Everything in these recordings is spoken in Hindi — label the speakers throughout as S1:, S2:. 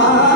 S1: 아.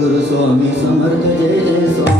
S2: सद्गुरु स्वामी समर्थ जय जय स्वामी।